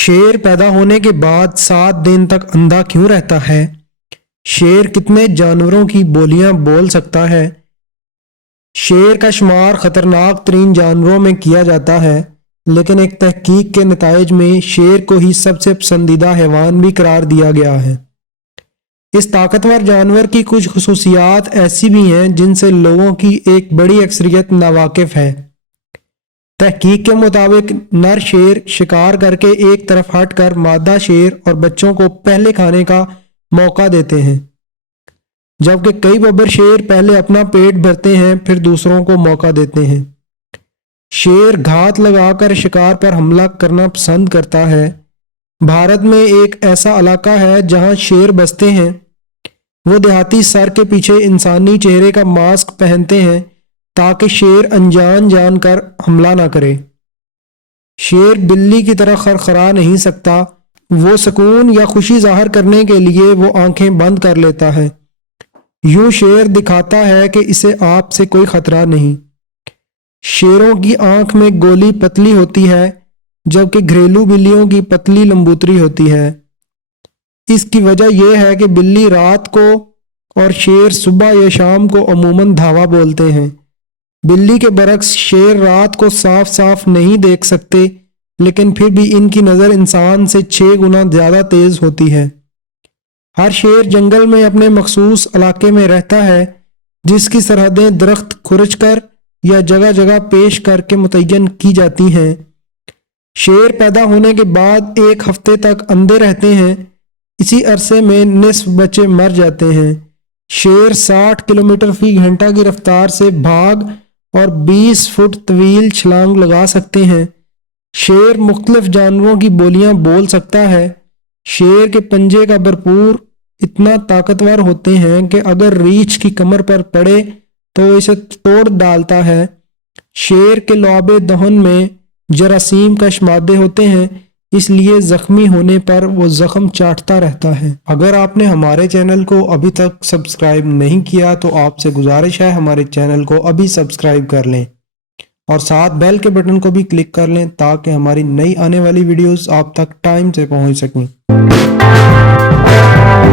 شیر پیدا ہونے کے بعد 7 دن تک اندھا کیوں رہتا ہے؟ شیر کتنے جانوروں کی بولیاں بول سکتا ہے؟ شیر کا شمار خطرناک ترین جانوروں میں کیا جاتا ہے، لیکن ایک تحقیق کے نتائج میں شیر کو ہی سب سے پسندیدہ حیوان بھی قرار دیا گیا ہے۔ اس طاقتور جانور کی کچھ خصوصیات ایسی بھی ہیں جن سے لوگوں کی ایک بڑی اکثریت ناواقف ہے۔ تحقیق کے مطابق نر شیر شکار کر کے ایک طرف ہٹ کر مادہ شیر اور بچوں کو پہلے کھانے کا موقع دیتے ہیں، جبکہ کئی ببر شیر پہلے اپنا پیٹ بھرتے ہیں پھر دوسروں کو موقع دیتے ہیں۔ شیر گھات لگا کر شکار پر حملہ کرنا پسند کرتا ہے۔ بھارت میں ایک ایسا علاقہ ہے جہاں شیر بستے ہیں۔ وہ دیہاتی سر کے پیچھے انسانی چہرے کا ماسک پہنتے ہیں تاکہ شیر انجان جان کر حملہ نہ کرے۔ شیر بلی کی طرح خرخرا نہیں سکتا، وہ سکون یا خوشی ظاہر کرنے کے لیے وہ آنکھیں بند کر لیتا ہے۔ یوں شیر دکھاتا ہے کہ اسے آپ سے کوئی خطرہ نہیں۔ شیروں کی آنکھ میں گولی پتلی ہوتی ہے، جبکہ گھریلو بلیوں کی پتلی لمبوتری ہوتی ہے۔ اس کی وجہ یہ ہے کہ بلی رات کو اور شیر صبح یا شام کو عموماً دھاوا بولتے ہیں۔ بلی کے برعکس شیر رات کو صاف صاف نہیں دیکھ سکتے، لیکن پھر بھی ان کی نظر انسان سے 6 گنا زیادہ تیز ہوتی ہے۔ ہر شیر جنگل میں اپنے مخصوص علاقے میں رہتا ہے، جس کی سرحدیں درخت کھرچ کر یا جگہ جگہ پیش کر کے متعین کی جاتی ہیں۔ شیر پیدا ہونے کے بعد 1 ہفتے تک اندھے رہتے ہیں، اسی عرصے میں نصف بچے مر جاتے ہیں۔ شیر 60 کلومیٹر فی گھنٹہ کی رفتار سے بھاگ اور 20 فٹ طویل چھلانگ لگا سکتے ہیں۔ شیر مختلف جانوروں کی بولیاں بول سکتا ہے۔ شیر کے پنجے کا بھرپور اتنا طاقتور ہوتے ہیں کہ اگر ریچھ کی کمر پر پڑے تو اسے توڑ ڈالتا ہے۔ شیر کے لعاب دہن میں جراثیم کش مادے ہوتے ہیں، اس لیے زخمی ہونے پر وہ زخم چاٹتا رہتا ہے۔ اگر آپ نے ہمارے چینل کو ابھی تک سبسکرائب نہیں کیا تو آپ سے گزارش ہے ہمارے چینل کو ابھی سبسکرائب کر لیں اور ساتھ بیل کے بٹن کو بھی کلک کر لیں تاکہ ہماری نئی آنے والی ویڈیوز آپ تک ٹائم سے پہنچ سکیں۔